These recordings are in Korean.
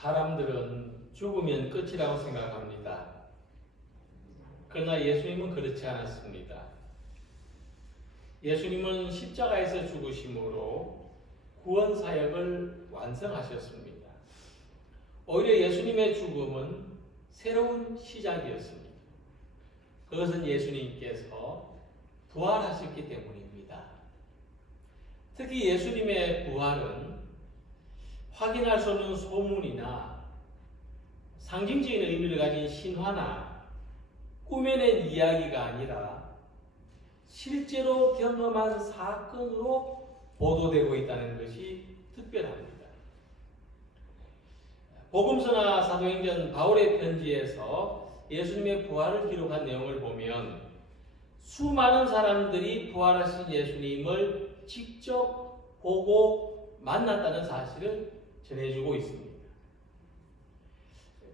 사람들은 죽으면 끝이라고 생각합니다. 그러나 예수님은 그렇지 않았습니다. 예수님은 십자가에서 죽으심으로 구원 사역을 완성하셨습니다. 오히려 예수님의 죽음은 새로운 시작이었습니다. 그것은 예수님께서 부활하셨기 때문입니다. 특히 예수님의 부활은 확인할 수 없는 소문이나 상징적인 의미를 가진 신화나 꾸며낸 이야기가 아니라 실제로 경험한 사건으로 보도되고 있다는 것이 특별합니다. 복음서나 사도행전 바울의 편지에서 예수님의 부활을 기록한 내용을 보면 수많은 사람들이 부활하신 예수님을 직접 보고 만났다는 사실을 전해주고 있습니다.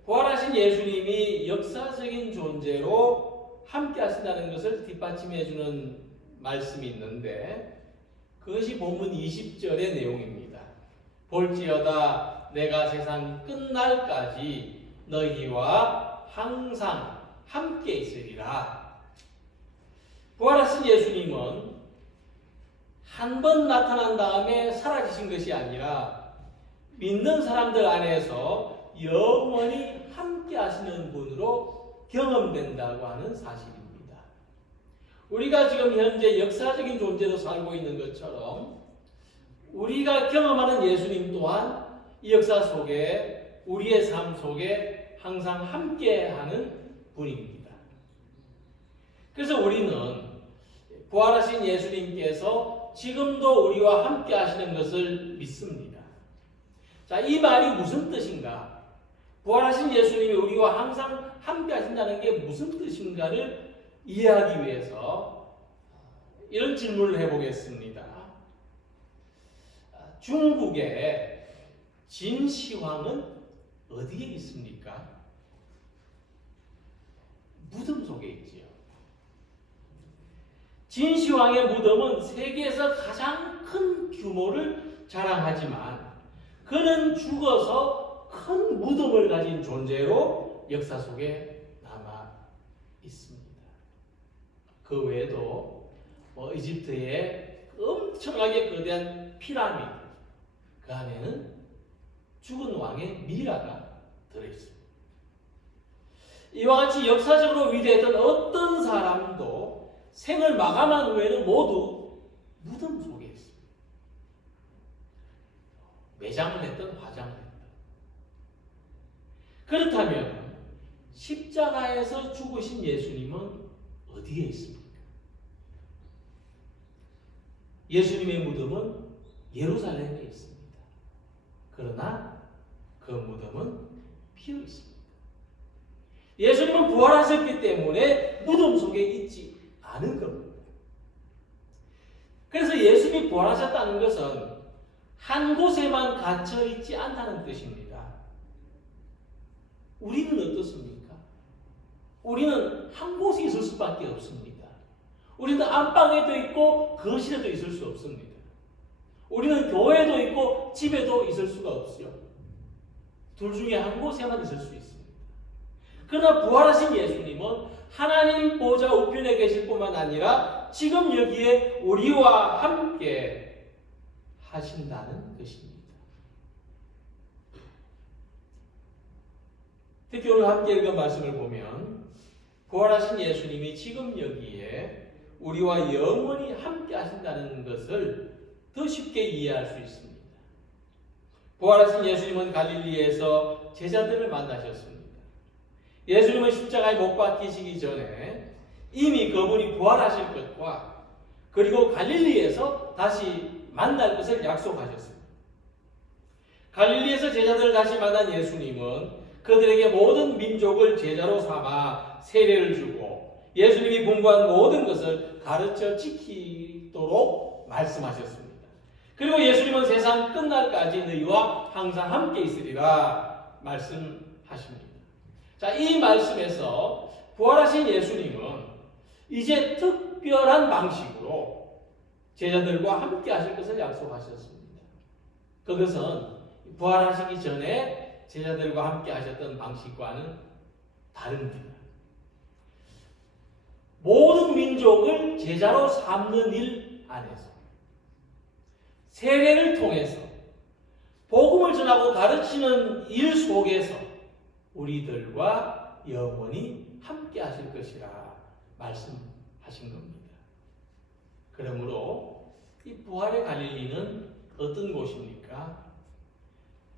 부활하신 예수님이 역사적인 존재로 함께 하신다는 것을 뒷받침해주는 말씀이 있는데 그것이 본문 20절의 내용입니다. 볼지어다 내가 세상 끝날까지 너희와 항상 함께 있으리라. 부활하신 예수님은 한 번 나타난 다음에 사라지신 것이 아니라 믿는 사람들 안에서 영원히 함께 하시는 분으로 경험된다고 하는 사실입니다. 우리가 지금 현재 역사적인 존재로 살고 있는 것처럼 우리가 경험하는 예수님 또한 이 역사 속에 우리의 삶 속에 항상 함께하는 분입니다. 그래서 우리는 부활하신 예수님께서 지금도 우리와 함께 하시는 것을 믿습니다. 자, 이 말이 무슨 뜻인가? 부활하신 예수님이 우리와 항상 함께 하신다는 게 무슨 뜻인가를 이해하기 위해서 이런 질문을 해보겠습니다. 중국의 진시황은 어디에 있습니까? 무덤 속에 있지요. 진시황의 무덤은 세계에서 가장 큰 규모를 자랑하지만 그는 죽어서 큰 무덤을 가진 존재로 역사 속에 남아 있습니다. 그 외에도 이집트의 엄청나게 거대한 피라미드, 그 안에는 죽은 왕의 미라가 들어있습니다. 이와 같이 역사적으로 위대했던 어떤 사람도 생을 마감한 후에는 모두 무덤 속에 있습니다. 매장을 했던 화장을 했던. 그렇다면 십자가에서 죽으신 예수님은 어디에 있습니까? 예수님의 무덤은 예루살렘에 있습니다. 그러나 그 무덤은 비어 있습니다. 예수님은 부활하셨기 때문에 무덤 속에 있지 않은 겁니다. 그래서 예수님이 부활하셨다는 것은 한 곳에만 갇혀 있지 않다는 뜻입니다. 우리는 어떻습니까? 우리는 한 곳에 있을 수밖에 없습니다. 우리는 안방에도 있고 거실에도 있을 수 없습니다. 우리는 교회에도 있고 집에도 있을 수가 없어요. 둘 중에 한 곳에만 있을 수 있습니다. 그러나 부활하신 예수님은 하나님 보좌 우편에 계실 뿐만 아니라 지금 여기에 우리와 함께 하신다는 것입니다. 특히 오늘 함께 읽은 말씀을 보면 부활하신 예수님이 지금 여기에 우리와 영원히 함께 하신다는 것을 더 쉽게 이해할 수 있습니다. 부활하신 예수님은 갈릴리에서 제자들을 만나셨습니다. 예수님은 십자가에 못 박히시기 전에 이미 그분이 부활하실 것과 그리고 갈릴리에서 다시 만날 것을 약속하셨습니다. 갈릴리에서 제자들을 다시 만난 예수님은 그들에게 모든 민족을 제자로 삼아 세례를 주고 예수님이 공부한 모든 것을 가르쳐 지키도록 말씀하셨습니다. 그리고 예수님은 세상 끝날까지 너희와 항상 함께 있으리라 말씀하십니다. 자, 이 말씀에서 부활하신 예수님은 이제 특별한 방식으로 제자들과 함께 하실 것을 약속하셨습니다. 그것은 부활하시기 전에 제자들과 함께 하셨던 방식과는 다릅니다. 모든 민족을 제자로 삼는 일 안에서 세례를 통해서 복음을 전하고 가르치는 일 속에서 우리들과 영원히 함께 하실 것이라 말씀하신 겁니다. 그러므로 이 부활의 갈릴리는 어떤 곳입니까?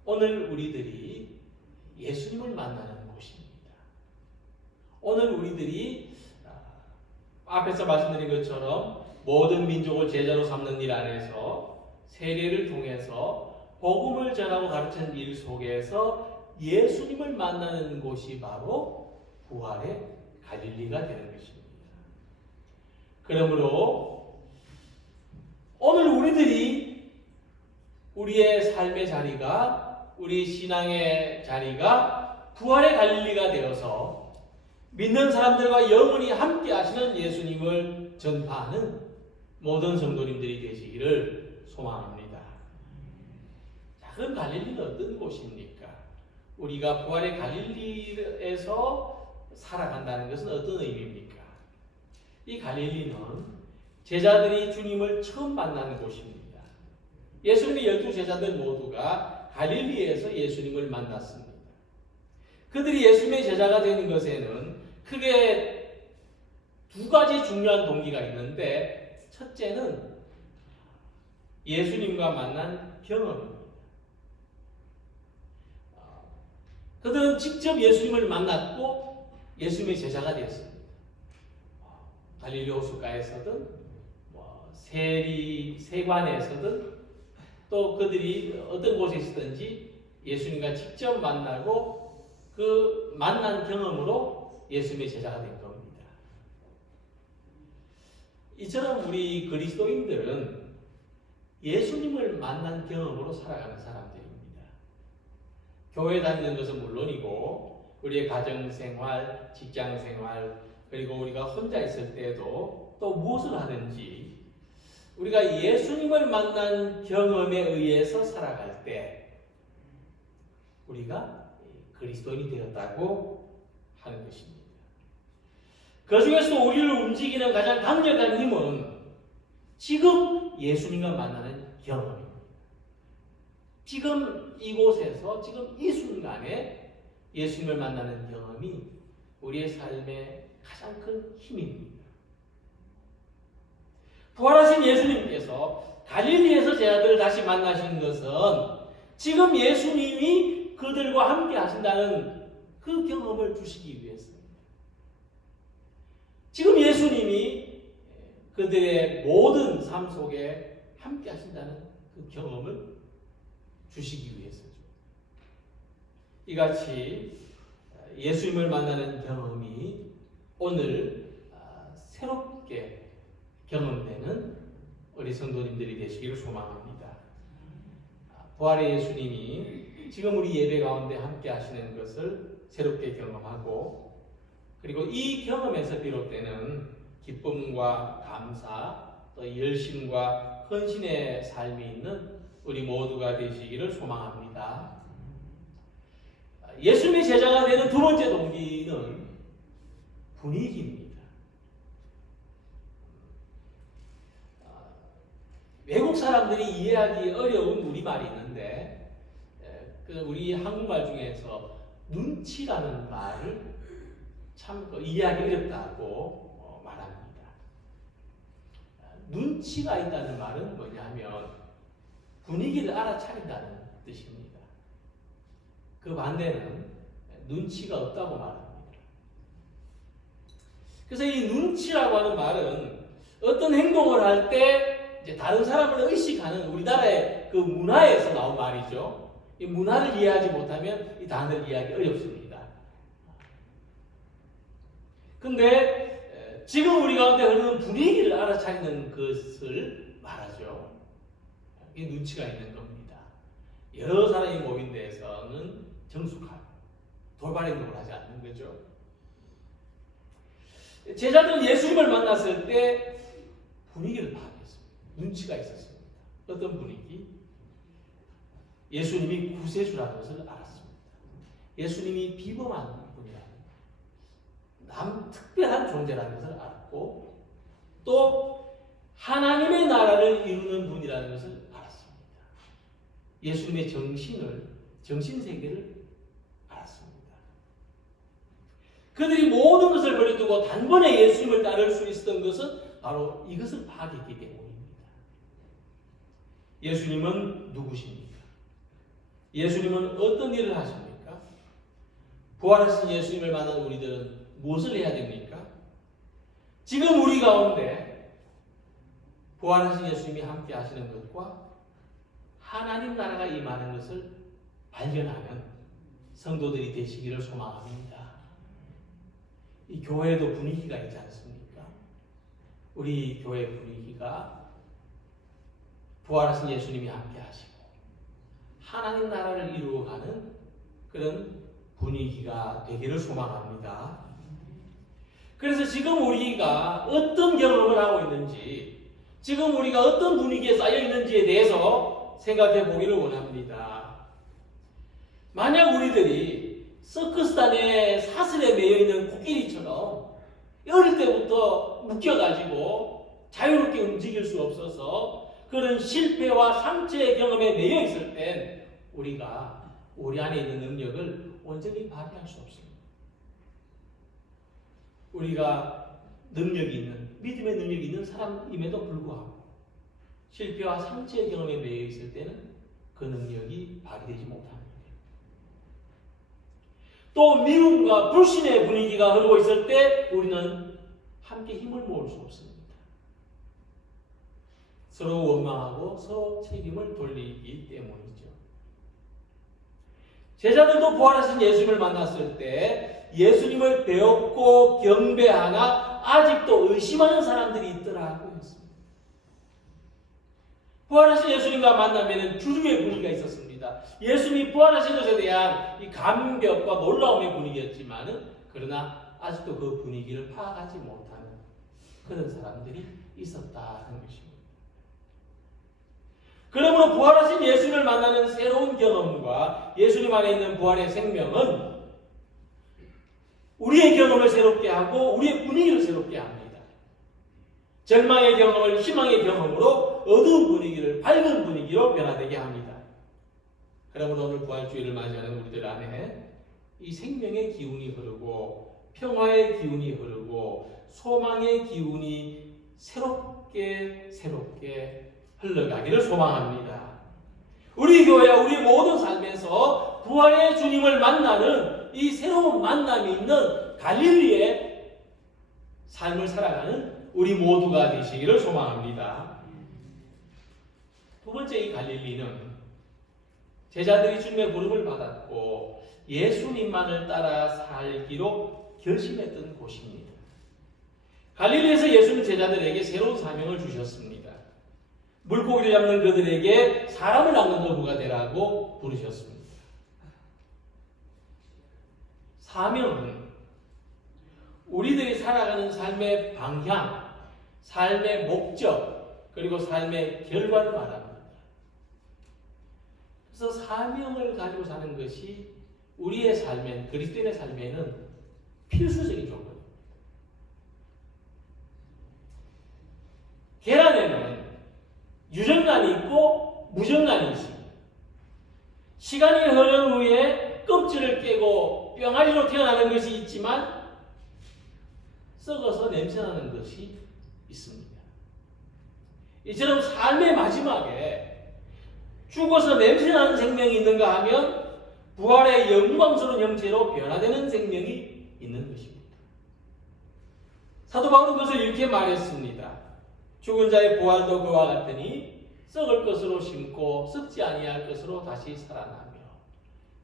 오늘 우리들이 예수님을 만나는 곳입니다. 오늘 우리들이 앞에서 말씀드린 것처럼 모든 민족을 제자로 삼는 일 안에서 세례를 통해서 복음을 전하고 가르치는 일 속에서 예수님을 만나는 곳이 바로 부활의 갈릴리가 되는 것입니다. 그러므로 오늘 우리들이 우리의 삶의 자리가, 우리 신앙의 자리가 부활의 갈릴리가 되어서 믿는 사람들과 영원히 함께 하시는 예수님을 전파하는 모든 성도님들이 되시기를 소망합니다. 자, 그럼 갈릴리는 어떤 곳입니까? 우리가 부활의 갈릴리에서 살아간다는 것은 어떤 의미입니까? 이 갈릴리는 제자들이 주님을 처음 만나는 곳입니다. 예수님의 12 제자들 모두가 갈릴리에서 예수님을 만났습니다. 그들이 예수님의 제자가 되는 것에는 크게 두 가지 중요한 동기가 있는데, 첫째는 예수님과 만난 경험입니다. 그들은 직접 예수님을 만났고 예수님의 제자가 되었습니다. 갈릴리 호숫가에서든 세관에서든 또 그들이 어떤 곳에 있었든지 예수님과 직접 만나고 그 만난 경험으로 예수님의 제자가 된 겁니다. 이처럼 우리 그리스도인들은 예수님을 만난 경험으로 살아가는 사람들입니다. 교회 다니는 것은 물론이고 우리의 가정생활, 직장생활, 그리고 우리가 혼자 있을 때도 또 무엇을 하든지 우리가 예수님을 만난 경험에 의해서 살아갈 때 우리가 그리스도인이 되었다고 하는 것입니다. 그 중에서도 우리를 움직이는 가장 강력한 힘은 지금 예수님과 만나는 경험입니다. 지금 이곳에서 지금 이 순간에 예수님을 만나는 경험이 우리의 삶의 가장 큰 힘입니다. 부활하신 예수님께서 갈릴리에서 제자들을 다시 만나신 것은 지금 예수님이 그들과 함께 하신다는 그 경험을 주시기 위해서입니다. 지금 예수님이 그들의 모든 삶 속에 함께 하신다는 그 경험을 주시기 위해서죠. 이같이 예수님을 만나는 경험이 오늘 새롭게 경험되는 우리 성도님들이 되시기를 소망합니다. 부활의 예수님이 지금 우리 예배 가운데 함께 하시는 것을 새롭게 경험하고 그리고 이 경험에서 비롯되는 기쁨과 감사, 또 열심과 헌신의 삶이 있는 우리 모두가 되시기를 소망합니다. 예수님의 제자가 되는 두 번째 동기는 분위기입니다. 외국 사람들이 이해하기 어려운 우리말이 있는데 우리 한국말 중에서 눈치라는 말을 참 이해하기 어렵다고 말합니다. 눈치가 있다는 말은 뭐냐면 분위기를 알아차린다는 뜻입니다. 그 반대는 눈치가 없다고 말합니다. 그래서 이 눈치라고 하는 말은 어떤 행동을 할 때 다른 사람을 의식하는 우리나라의 그 문화에서 나온 말이죠. 이 문화를 이해하지 못하면 이 단어를 이해하기 어렵습니다. 근데 지금 우리 가운데 흐르는 분위기를 알아차리는 것을 말하죠. 이 눈치가 있는 겁니다. 여러 사람이 모인 데에서는 정숙하고 돌발 행동을 하지 않는 거죠. 제자들은 예수님을 만났을 때 분위기를 파악했습니다. 눈치가 있었습니다. 어떤 분위기? 예수님이 구세주라는 것을 알았습니다. 예수님이 비범한 분이라는 특별한 존재라는 것을 알았고 또 하나님의 나라를 이루는 분이라는 것을 알았습니다. 예수님의 정신세계를 알았습니다. 그들이 모든 것을 버려두고 단번에 예수님을 따를 수 있었던 것은 바로 이것을 파악했기 때문입니다. 예수님은 누구십니까? 예수님은 어떤 일을 하십니까? 부활하신 예수님을 만난 우리들은 무엇을 해야 됩니까? 지금 우리 가운데 부활하신 예수님이 함께 하시는 것과 하나님 나라가 임하는 것을 발견하는 성도들이 되시기를 소망합니다. 이 교회도 분위기가 있지 않습니까? 우리 교회 분위기가 부활하신 예수님이 함께 하시고 하나님 나라를 이루어가는 그런 분위기가 되기를 소망합니다. 그래서 지금 우리가 어떤 경험을 하고 있는지, 지금 우리가 어떤 분위기에 쌓여 있는지에 대해서 생각해 보기를 원합니다. 만약 우리들이 서커스단의 사슬에 매여 있는 코끼리처럼 어릴 때부터 묶여가지고 자유롭게 움직일 수 없어서 그런 실패와 상처의 경험에 매여 있을 땐 우리가 우리 안에 있는 능력을 온전히 발휘할 수 없습니다. 우리가 능력이 있는, 믿음의 능력이 있는 사람임에도 불구하고 실패와 상처의 경험에 매여 있을 때는 그 능력이 발휘되지 못합니다. 또 미움과 불신의 분위기가 흐르고 있을 때 우리는 함께 힘을 모을 수 없습니다. 서로 원망하고 서로 책임을 돌리기 때문이죠. 제자들도 부활하신 예수님을 만났을 때 예수님을 배웠고 경배하나 아직도 의심하는 사람들이 있더라고 했습니다. 부활하신 예수님과 만나면 주중의 분위기가 있었습니다. 예수님이 부활하신 것에 대한 이 감격과 놀라움의 분위기였지만은 그러나 아직도 그 분위기를 파악하지 못하는 그런 사람들이 있었다는 것입니다. 그러므로 부활하신 예수님을 만나는 새로운 경험과 예수님 안에 있는 부활의 생명은 우리의 경험을 새롭게 하고 우리의 분위기를 새롭게 합니다. 절망의 경험을 희망의 경험으로 어두운 분위기를 밝은 분위기로 변화되게 합니다. 그러므로 오늘 부활주의를 맞이하는 우리들 안에 이 생명의 기운이 흐르고 평화의 기운이 흐르고 소망의 기운이 새롭게 흘러가기를 소망합니다. 우리 교회와 우리 모든 삶에서 부활의 주님을 만나는 이 새로운 만남이 있는 갈릴리의 삶을 살아가는 우리 모두가 되시기를 소망합니다. 두 번째, 이 갈릴리는 제자들이 주님의 부름을 받았고 예수님만을 따라 살기로 결심했던 곳입니다. 갈릴리에서 예수님 제자들에게 새로운 사명을 주셨습니다. 물고기를 잡는 그들에게 사람을 낚는 어부가 되라고 부르셨습니다. 사명은 우리들이 살아가는 삶의 방향, 삶의 목적, 그리고 삶의 결과를 말합니다. 그래서 사명을 가지고 사는 것이 우리의 삶엔, 그리스도인의 삶에는 필수적인 조건입니다. 계란에는 유전란이 있고 무전란이 있습니다. 시간이 흐른 후에 껍질을 깨고 뿅아리로 태어나는 것이 있지만 썩어서 냄새나는 것이 있습니다. 이처럼 삶의 마지막에 죽어서 냄새나는 생명이 있는가 하면 부활의 영광스러운 형체로 변화되는 생명이 있는 것입니다. 사도 바울은 그것을 이렇게 말했습니다. 죽은 자의 부활도 그와 같으니 썩을 것으로 심고 썩지 아니할 것으로 다시 살아나며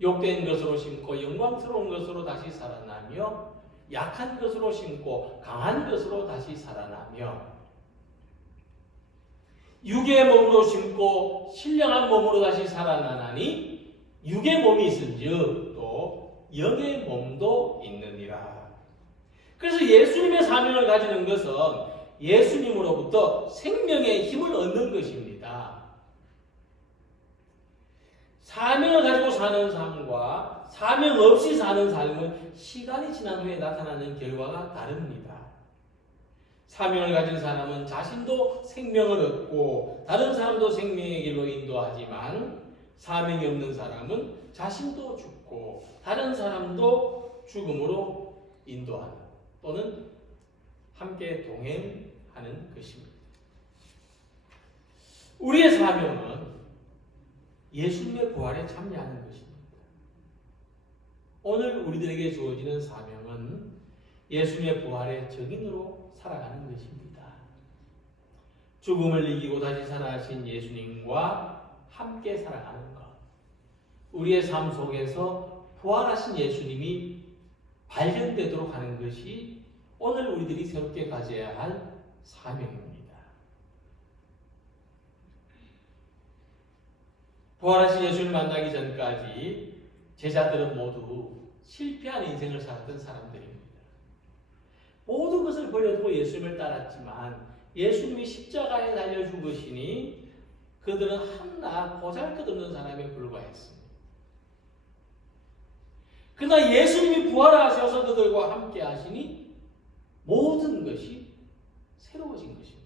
욕된 것으로 심고 영광스러운 것으로 다시 살아나며 약한 것으로 심고 강한 것으로 다시 살아나며 육의 몸으로 심고 신령한 몸으로 다시 살아나나니 육의 몸이 있은즉 또 영의 몸도 있느니라. 그래서 예수님의 사명을 가지는 것은 예수님으로부터 생명의 힘을 얻는 것입니다. 사명을 가지고 사는 삶과 사명 없이 사는 삶은 시간이 지난 후에 나타나는 결과가 다릅니다. 사명을 가진 사람은 자신도 생명을 얻고 다른 사람도 생명의 길로 인도하지만, 사명이 없는 사람은 자신도 죽고 다른 사람도 죽음으로 인도하는 또는 함께 동행하는 것입니다. 우리의 사명은 예수님의 부활에 참여하는 것입니다. 오늘 우리들에게 주어지는 사명은 예수님의 부활의 증인으로 살아가는 것입니다. 죽음을 이기고 다시 살아가신 예수님과 함께 살아가는 것. 우리의 삶 속에서 부활하신 예수님이 발견되도록 하는 것이 오늘 우리들이 새롭게 가져야 할 사명입니다. 부활하신 예수님을 만나기 전까지 제자들은 모두 실패한 인생을 살았던 사람들입니다. 모든 것을 버려두고 예수님을 따랐지만 예수님이 십자가에 달려 죽으시니 그들은 한낱 보잘것없는 사람에 불과했습니다. 그러나 예수님이 부활하셔서 그들과 함께 하시니 모든 것이 새로워진 것입니다.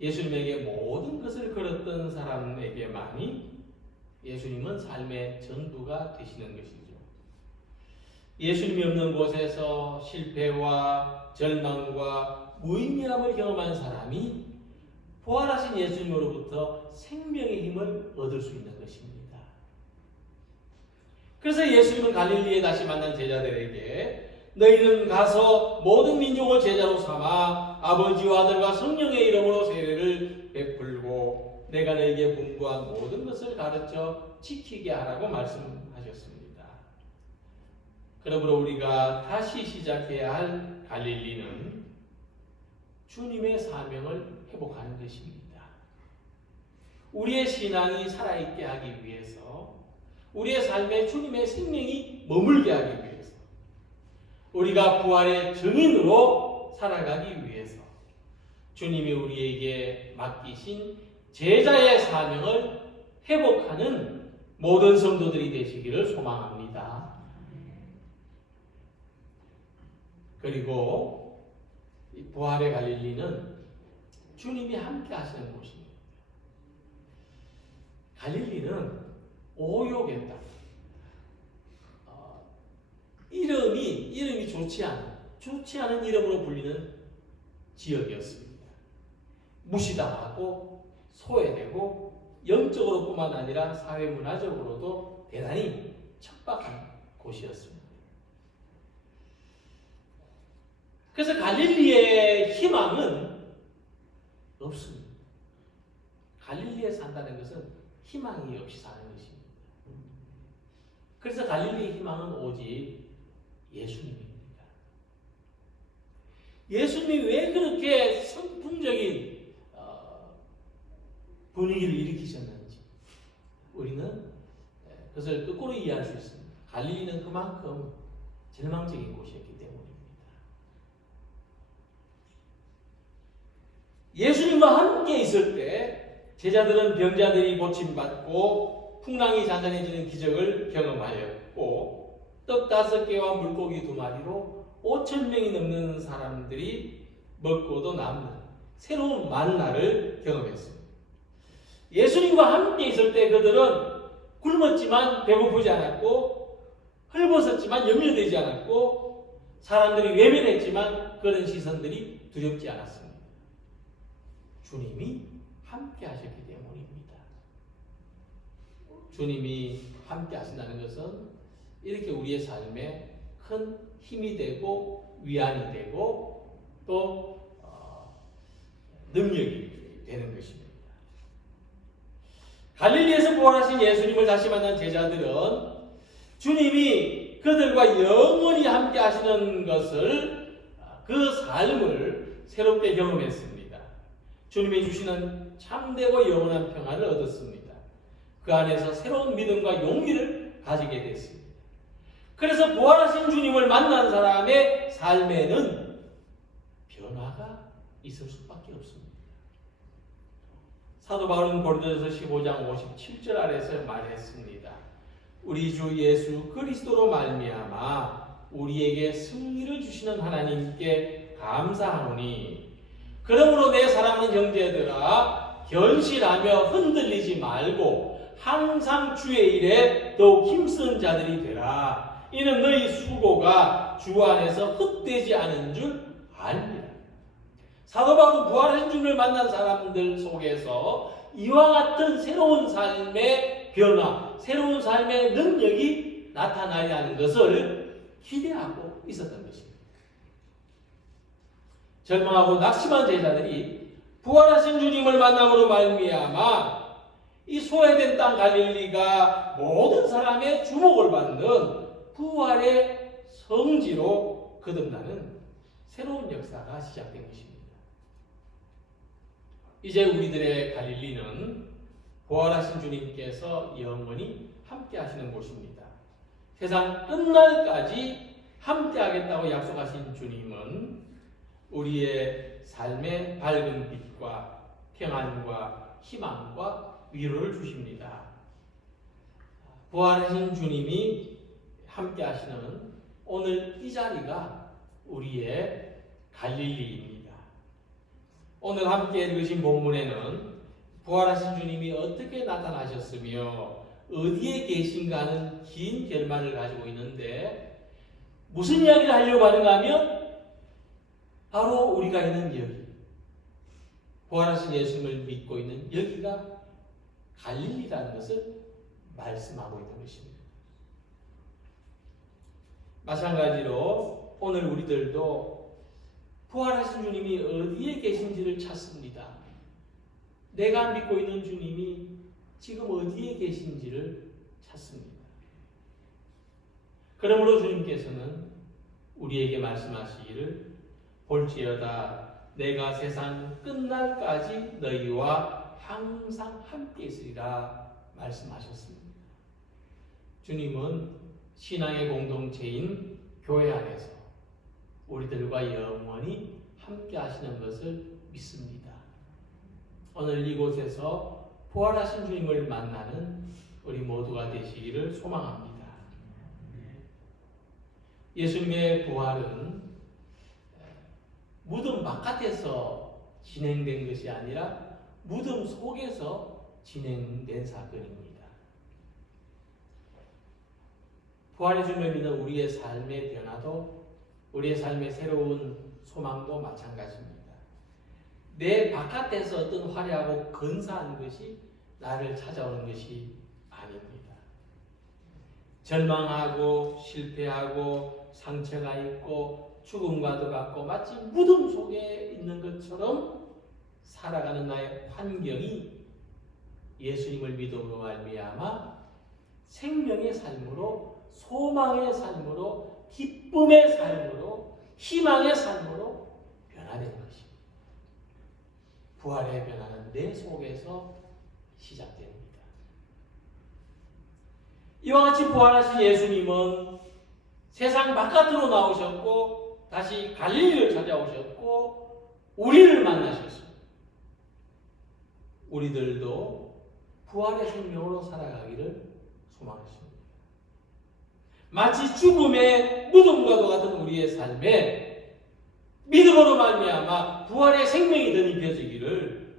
예수님에게 모든 것을 걸었던 사람에게만이 예수님은 삶의 전부가 되시는 것이죠. 예수님이 없는 곳에서 실패와 절망과 무의미함을 경험한 사람이 부활하신 예수님으로부터 생명의 힘을 얻을 수 있는 것입니다. 그래서 예수님은 갈릴리에 다시 만난 제자들에게 너희는 가서 모든 민족을 제자로 삼아 아버지와 아들과 성령의 이름으로 세례를 베풀고 내가 너희에게 분부한 모든 것을 가르쳐 지키게 하라고 말씀하셨습니다. 그러므로 우리가 다시 시작해야 할 갈릴리는 주님의 사명을 회복하는 것입니다. 우리의 신앙이 살아있게 하기 위해서, 우리의 삶에 주님의 생명이 머물게 하기 위해서, 우리가 부활의 증인으로 살아가기 위해서 주님이 우리에게 맡기신 제자의 사명을 회복하는 모든 성도들이 되시기를 소망합니다. 그리고 이 부활의 갈릴리는 주님이 함께 하시는 곳입니다. 갈릴리는 오욕의 땅, 이름이 좋지 않은 이름으로 불리는 지역이었습니다. 무시당하고 소외되고 영적으로뿐만 아니라 사회 문화적으로도 대단히 척박한 곳이었습니다. 그래서 갈릴리의 희망은 없습니다. 갈릴리에 산다는 것은 희망이 없이 사는 것입니다. 그래서 갈릴리의 희망은 오직 예수님입니다. 예수님이 왜 그렇게 선풍적인 분위기를 일으키셨는지 우리는 그것을 거꾸로 이해할 수 있습니다. 갈릴리는 그만큼 절망적인 곳이었기 때문입니다. 예수님과 함께 있을 때 제자들은 병자들이 고침받고 풍랑이 잔잔해지는 기적을 경험하였고 떡 5개와 물고기 2마리로 5,000명이 넘는 사람들이 먹고도 남는 새로운 만나를 경험했습니다. 예수님과 함께 있을 때 그들은 굶었지만 배고프지 않았고 헐벗었지만 염려되지 않았고 사람들이 외면했지만 그런 시선들이 두렵지 않았습니다. 주님이 함께 하셨기 때문입니다. 주님이 함께 하신다는 것은 이렇게 우리의 삶에 큰 힘이 되고 위안이 되고 또 능력이 되는 것입니다. 갈릴리에서 부활하신 예수님을 다시 만난 제자들은 주님이 그들과 영원히 함께 하시는 것을, 그 삶을 새롭게 경험했습니다. 주님이 주시는 참되고 영원한 평안을 얻었습니다. 그 안에서 새로운 믿음과 용기를 가지게 됐습니다. 그래서 부활하신 주님을 만난 사람의 삶에는 변화가 있을 수밖에 없습니다. 사도 바울은 고린도전서 15장 57절 아래서 말했습니다. 우리 주 예수 그리스도로 말미암아 우리에게 승리를 주시는 하나님께 감사하노니 그러므로 내 사랑하는 형제들아 견실하며 흔들리지 말고 항상 주의 일에 더욱 힘쓴 자들이 되라. 이는 너희 수고가 주 안에서 헛되지 않은 줄 알리라. 사도 바울은 부활하신 주를 만난 사람들 속에서 이와 같은 새로운 삶의 변화, 새로운 삶의 능력이 나타나야 하는 것을 기대하고 있었던 것입니다. 절망하고 낙심한 제자들이 부활하신 주님을 만남으로 말미암아 이 소외된 땅 갈릴리가 모든 사람의 주목을 받는 부활의 성지로 거듭나는 새로운 역사가 시작된 것입니다. 이제 우리들의 갈릴리는 부활하신 주님께서 영원히 함께 하시는 곳입니다. 세상 끝날까지 함께 하겠다고 약속하신 주님은 우리의 삶의 밝은 빛과 평안과 희망과 위로를 주십니다. 부활하신 주님이 함께 하시는 오늘 이 자리가 우리의 갈릴리입니다. 오늘 함께 읽으신 본문에는 부활하신 주님이 어떻게 나타나셨으며 어디에 계신가 하는 긴 결말을 가지고 있는데 무슨 이야기를 하려고 하는가 하면 바로 우리가 있는 여기, 부활하신 예수님을 믿고 있는 여기가 갈릴리라는 것을 말씀하고 있는 것입니다. 마찬가지로 오늘 우리들도 부활하신 주님이 어디에 계신지를 찾습니다. 내가 믿고 있는 주님이 지금 어디에 계신지를 찾습니다. 그러므로 주님께서는 우리에게 말씀하시기를 볼지어다 내가 세상 끝날까지 너희와 항상 함께 있으리라 말씀하셨습니다. 주님은 신앙의 공동체인 교회 안에서 우리들과 영원히 함께 하시는 것을 믿습니다. 오늘 이곳에서 부활하신 주님을 만나는 우리 모두가 되시기를 소망합니다. 예수님의 부활은 무덤 바깥에서 진행된 것이 아니라 무덤 속에서 진행된 사건입니다. 부활의 주님을 믿는 우리의 삶의 변화도 우리의 삶의 새로운 소망도 마찬가지입니다. 내 바깥에서 어떤 화려하고 근사한 것이 나를 찾아오는 것이 아닙니다. 절망하고 실패하고 상처가 있고 죽음과도 같고 마치 무덤 속에 있는 것처럼 살아가는 나의 환경이 예수님을 믿음으로 말미암아 생명의 삶으로 소망의 삶으로 기쁨의 삶으로 희망의 삶으로 변화되는 것입니다. 부활의 변화는 내 속에서 시작됩니다. 이와 같이 부활하신 예수님은 세상 바깥으로 나오셨고 다시 갈릴리를 찾아오셨고 우리를 만나셨습니다. 우리들도 부활의 생명으로 살아가기를 소망하십니다. 마치 죽음의 무덤과도 같은 우리의 삶에 믿음으로 말미암아 부활의 생명이 덧입혀지기를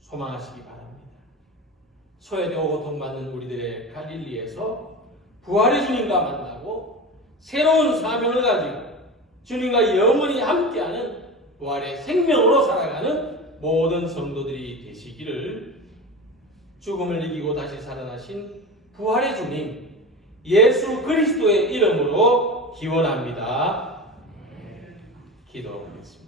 소망하시기 바랍니다. 소외되고 고통받는 우리들의 갈릴리에서 부활의 주님과 만나고 새로운 사명을 가지고 주님과 영원히 함께하는 부활의 생명으로 살아가는 모든 성도들이 되시기를 죽음을 이기고 다시 살아나신 부활의 주님 예수 그리스도의 이름으로 기원합니다. 기도하겠습니다.